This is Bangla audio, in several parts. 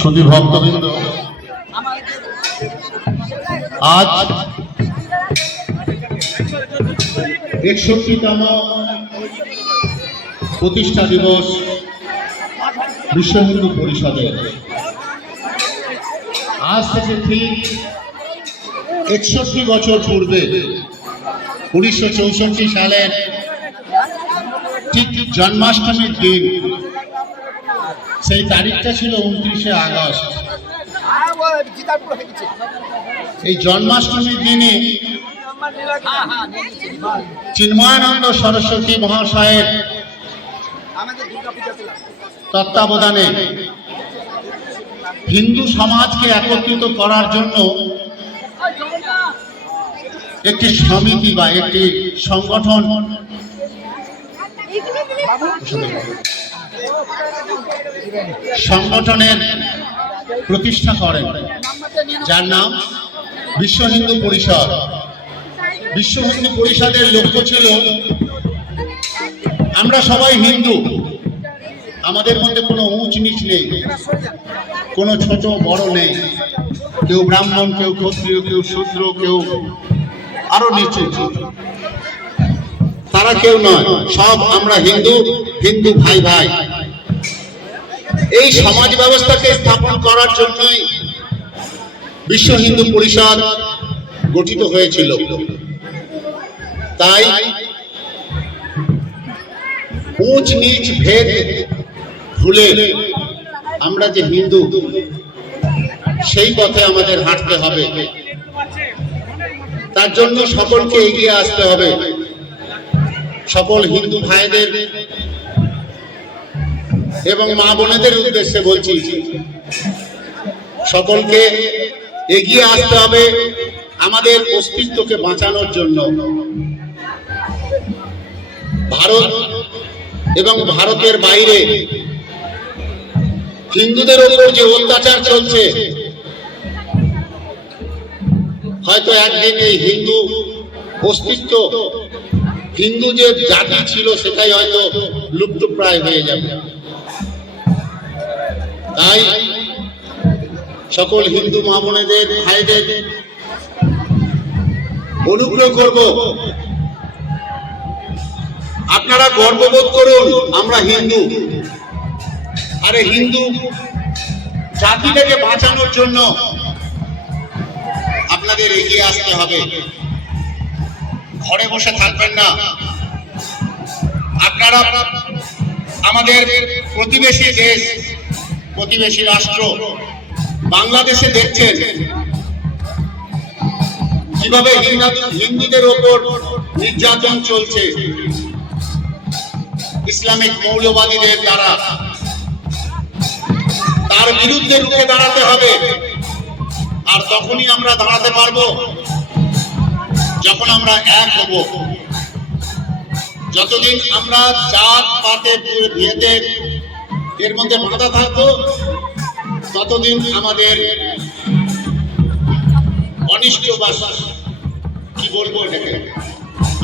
সুধী ভক্তবৃন্দ আজ একষট্টিতম প্রতিষ্ঠা দিবস বিশ্ব হিন্দু পরিষদের। আজ থেকে ঠিক একষট্টি বছর পূর্বে উনিশশো সালের ঠিক জন্মাষ্টমীর দিন সেই তারিখটা ছিল উনত্রিশে আগস্ট। এই জন্মাষ্টমীর দিনে চিন্ময়ানন্দ সরস্বতী মহাশয়ের তত্ত্বাবধানে হিন্দু সমাজকে একত্রিত করার জন্য একটি সমিতি বা একটি সংগঠন সংগঠনের প্রতিষ্ঠা করেন, যার নাম বিশ্ব হিন্দু পরিষদ। বিশ্ব হিন্দু পরিষদের লক্ষ্য ছিল, আমরা সবাই হিন্দু, আমাদের মধ্যে কোনো উঁচ নিচ নেই, কোনো ছোট বড় নেই। কেউ ব্রাহ্মণ, কেউ ক্ষত্রিয়, কেউ শূদ্র, কেউ আরও নিচু। তারা কেউ নয়, সব আমরা হিন্দু হিন্দু ভাই ভাই। এই সমাজ ব্যবস্থাকে স্থাপন করার জন্যই বিশ্ব হিন্দু পরিষদ গঠিত হয়েছিল। তাই উঁচ নিচ ভেদ ভুলে আমরা যে হিন্দু, সেই পথে আমাদের হাঁটতে হবে। তার জন্য সকলকে এগিয়ে আসতে হবে। সকল হিন্দু ভাইদের এবং মা বোনেদের উদ্দেশ্যে বলছি, সকলকে এগিয়ে আসতে হবে আমাদের অস্তিত্বকে বাঁচানোর জন্য। ভারত এবং ভারতের বাইরে হিন্দুদের ওপর যে অত্যাচার চলছে, হয়তো একদিন এই হিন্দু অস্তিত্ব হিন্দু যে জাতি ছিল, সেটাই হয়তো লুপ্তপ্রায় হয়ে যাবে। তাই সকল হিন্দু মা বোনেদের ভাইদের অনুগ্রহ করব। আপনারা গর্ববোধ করুন, আমরা হিন্দু। আরে হিন্দু জাতিটাকে বাঁচানোর জন্য আপনাদের এগিয়ে আসতে হবে। ঘরে বসে থাকবেন না। আপনারা আমাদের প্রতিবেশী দেশ, প্রতিবেশী রাষ্ট্র, বাংলাদেশে দেখছেন কীভাবে হিন্দু- হিন্দুদের ওপর নির্যাতন চলছে। ইসলামিক মৌলবাদীদের দ্বারা। তার বিরুদ্ধে রুখে দাঁড়াতে হবে। আর তখনই আমরা দাঁড়াতে পারব। যখন আমরা এক হব, যতদিন আমরা জাত, পাতে, ভেদে, এর মধ্যে বাধা থাকব, ততদিন আমাদের অনিষ্ট বা কি বলব এটাকে?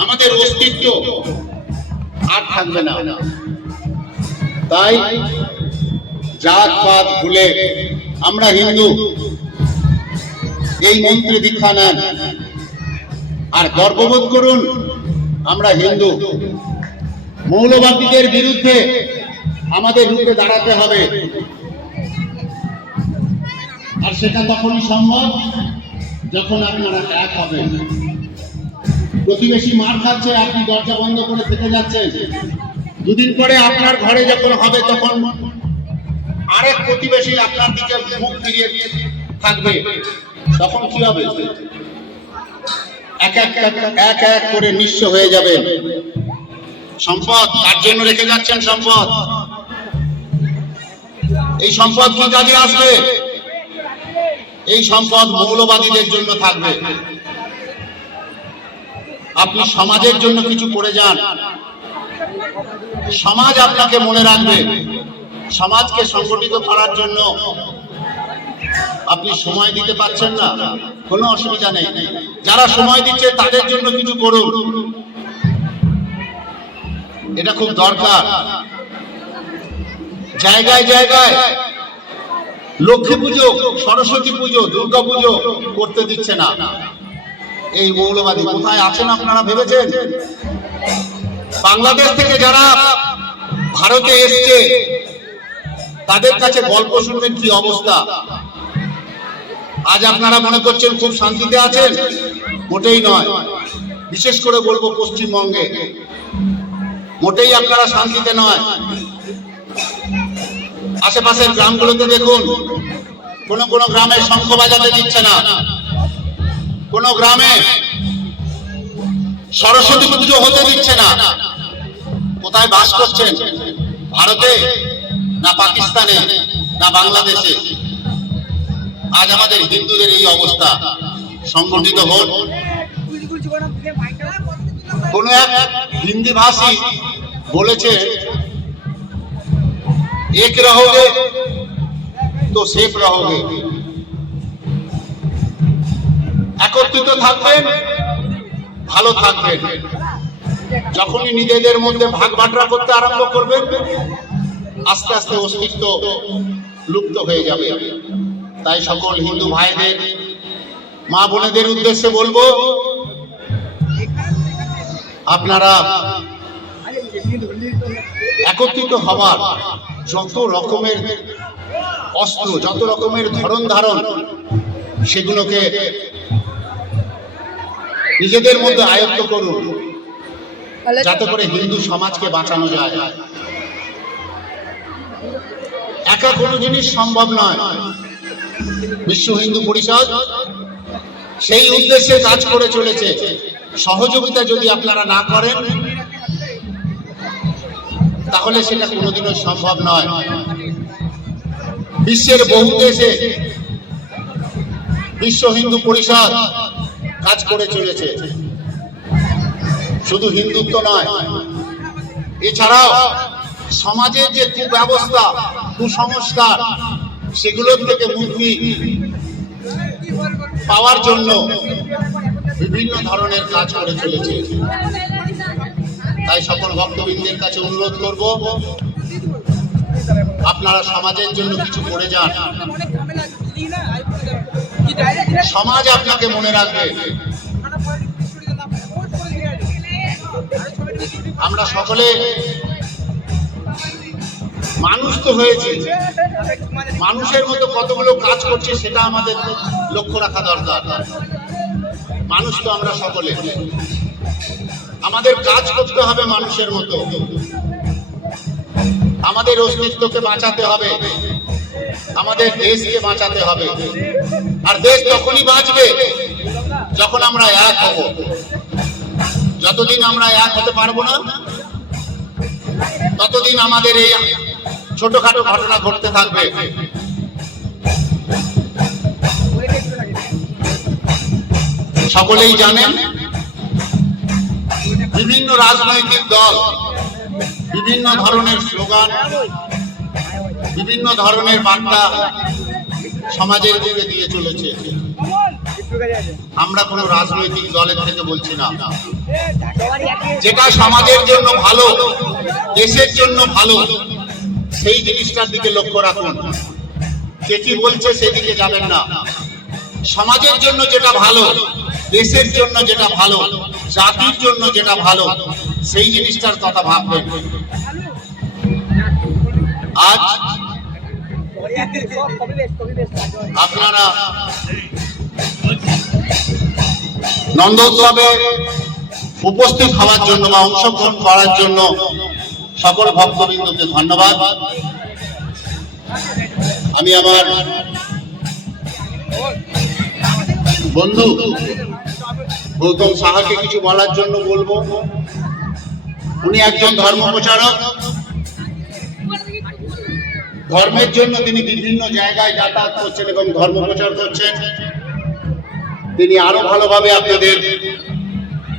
আমাদের অস্তিত্ব আর থাকবে না। তাই জাত, পাত, ভুলে আমরা হিন্দু, এই মন্ত্রে দীক্ষা নেন। আর গর্ববোধ করুন, আমরা হিন্দু। মৌলবাদীদের বিরুদ্ধে আমাদের রূপে দাঁড়াতে হবে। আর সেটা তখনই সম্ভব যখন আপনারা এক হবেন। প্রতিবেশী মার খাচ্ছে, আপনি দরজা বন্ধ করে থেকে যাচ্ছেন। দুদিন পরে আপনার ঘরে যখন হবে তখন আরেক প্রতিবেশী আপনার দিকে মুখ ফিরিয়ে থাকবে। তখন কি হবে? এক এক এক এক করে নিঃস্ব হয়ে যাবে সম্পদ তার জন্য রেখে যাচ্ছেন সম্পদ? এই সম্পদ কি কাজে আসবে? এই সম্পদ মৌলবাদীদের জন্য থাকবে। আপনি সমাজের জন্য কিছু করে যান। সমাজ আপনাকে মনে রাখবে। সমাজকে সংগঠিত করার জন্য আপনি সময় দিতে পারছেন না। কোনো অসুবিধা নেই। যারা সময় দিচ্ছে, তাদের জন্য কিছু করুন। এটা খুব দরকার। জায়গায় জায়গায় লক্ষ্মী পুজো, সরস্বতী পুজো, দুর্গা পুজো করতে দিচ্ছে না। এই মৌলবাদী, কোথায় আছেন আপনারা ভেবেছেন? বাংলাদেশ থেকে যারা ভারতে এসছে তাদের কাছে গল্প শুনবেন কি অবস্থা? আজ আপনারা মনে করছেন খুব শান্তিতে আছেন? মোটেই নয়। বিশেষ করে বলব পশ্চিমবঙ্গে। মোটেই আপনারা শান্তিতে নয়। আশেপাশের গ্রামগুলোতে দেখুন, কোন কোন গ্রামে শঙ্খ বাজাতে দিচ্ছে না। কোন গ্রামে সরস্বতী পুজো হতে দিচ্ছে না। কোথায় বাস করছেন? ভারতে না পাকিস্তানে, না বাংলাদেশে। আজ আমাদের হিন্দুদের এই অবস্থা। সংগঠিত হোক। কোন এক হিন্দি ভাষী বলেছে, এক রহোগে তো সেফ রহোগে। একত্রিত থাকবেন, ভালো থাকবেন। যখনই নিজেদের মধ্যে ভাগ বাটরা করতে আরম্ভ করবেন আস্তে আস্তে অস্তিত্ব লুপ্ত হয়ে যাবে। তাই সকল হিন্দু ভাইদের মা বোনেদের উদ্দেশ্যে বলব আপনারা একত্রিত হবার যত রকমের অস্ত্র যত রকমের ধরন ধারণ সেগুলোকে নিজেদের মধ্যে আয়ত্ত করুন যাতে করে হিন্দু সমাজকে বাঁচানো যায়। একা কোনো জিনিস সম্ভব নয়। বিশ্ব হিন্দু পরিষদ সেই উদ্দেশ্যে কাজ করে চলেছে। সহযোগিতা যদি আপনারা না করেন, তাহলে সেটা কোনোদিনও সম্ভব নয়। বিশ্বের বহু দেশে বিশ্ব হিন্দু পরিষদ কাজ করে চলেছে। শুধু হিন্দুত্ব নয়, এছাড়াও সমাজের যে কুব্যবস্থা, কুসংস্কার, সেগুলোর থেকে মুক্তি পাওয়ার জন্য বিভিন্ন ধরনের কাজ করে চলেছে। তাই সকল ভক্তবৃন্দের কাছে অনুরোধ করব, আপনারা সমাজের জন্য কিছু করে যান। সমাজ আপনাকে মনে রাখবে। আমরা সকলে মানুষ তো হয়েছে। মানুষের মতো কতগুলো কাজ করছে সেটা আমাদের লক্ষ্য রাখা দরকার। মানুষ তো আমরা সকলে। আমাদের কাজ করতে হবে মানুষের মতো। আমাদের অস্তিত্বকে বাঁচাতে হবে। আমাদের দেশকে বাঁচাতে হবে। আর দেশ তখনই বাঁচবে যখন আমরা এক হব। যতদিন আমরা এক হতে পারব না, ততদিন আমাদের এই ছোটখাটো ঘটনা ঘটতে থাকবে। সকলেই জানেন, বিভিন্ন রাজনৈতিক দল, বিভিন্ন ধরনের স্লোগান, বিভিন্ন ধরনের বার্তা সমাজের দিকে দিয়ে চলেছে। আমরা কোনো রাজনৈতিক দলের থেকে বলছি না। যেটা সমাজের জন্য ভালো, দেশের জন্য ভালো সেই জিনিসটার দিকে লক্ষ্য রাখুন। কে কি বলছে সেদিকে যাবেন না। সমাজের জন্য যেটা ভালো, দেশের জন্য যেটা ভালো, জাতির জন্য যেটা ভালো, সেই জিনিসটার কথা ভাববেন। আজ আপনারা নন্দোৎসবে উপস্থিত হওয়ার জন্য বা অংশগ্রহণ করার জন্য সকল ভক্তবৃন্দকে ধন্যবাদ। আমি আমার বন্ধু গৌতম সাহাকে কিছু বলার জন্য বলব। উনি একজন ধর্ম প্রচারক। ধর্মের জন্য তিনি বিভিন্ন জায়গায় যাতায়াত করছেন এবং ধর্ম প্রচার করছেন। তিনি আরও ভালোভাবে আপনাদের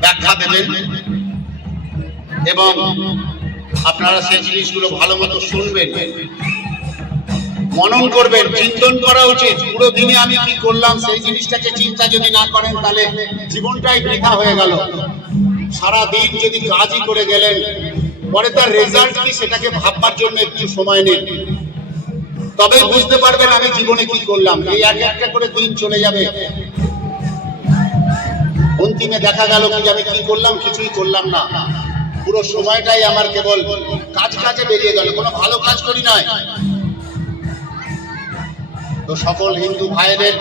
ব্যাখ্যা দেবেন। এবং আপনারা সেই জিনিসগুলো ভালো মতো শুনবেন। মনন করবেন, চিন্তন করা উচিত। পুরো দিনে আমি কি করলাম, সেই জিনিসটাকে চিন্তা যদি না করেন, তাহলে জীবনটাই বৃথা হয়ে গেল। সারা দিন যদি কাজই করে গেলেন, পরে তার রেজাল্ট কি সেটাকে ভাববার জন্য একটু সময় নিন। তবেই বুঝতে পারবেন আমি জীবনে কি করলাম। এই এক একটা করে দিন চলে যাবে। অন্তিমে দেখা গেল কি আমি কি করলাম, কিছুই করলাম না। পুরো সময়টাই আমার কেবল কাজ কাজে বেরিয়ে গেল, কোনো ভালো কাজ করি নাই। তো সকল হিন্দু ভাইদের,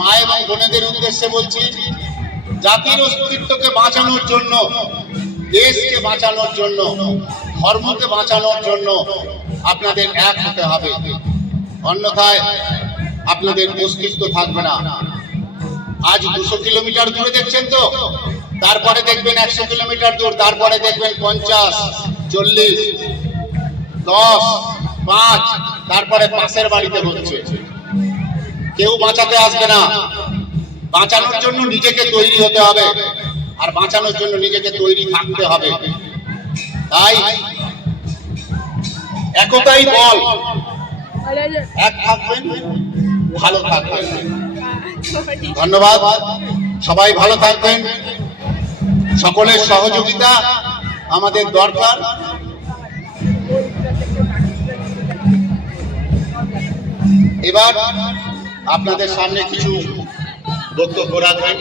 মা এবং বোনেদের উদ্দেশ্যে বলছি, জাতির অস্তিত্বকে বাঁচানোর জন্য, দেশকে বাঁচানোর জন্য, ধর্মকে বাঁচানোর জন্য আপনাদের এক হতে হবে। অন্যথায় আপনাদের অস্তিত্ব থাকবে না। আজ দুশো কিলোমিটার দূরে দেখছেন তো? তারপরে দেখবেন একশো কিলোমিটার দূর, তারপরে দেখবেন পঞ্চাশ, চল্লিশ, দশ, পাঁচ, তারপরে পাশের বাড়িতে হচ্ছে। কেউ বাঁচাতে আসবে না। বাঁচানোর জন্য নিজেকে তৈরি হতে হবে আর বাঁচানোর জন্য নিজেকে তৈরি থাকতে হবে। তাই একতাই বল। এক থাকবেন, ভালো থাকবেন। ধন্যবাদ। সবাই ভালো থাকবেন। সকলের সহযোগিতা আমাদের দরকার। এবার আপনাদের সামনে কিছু বক্তব্য রাখবেন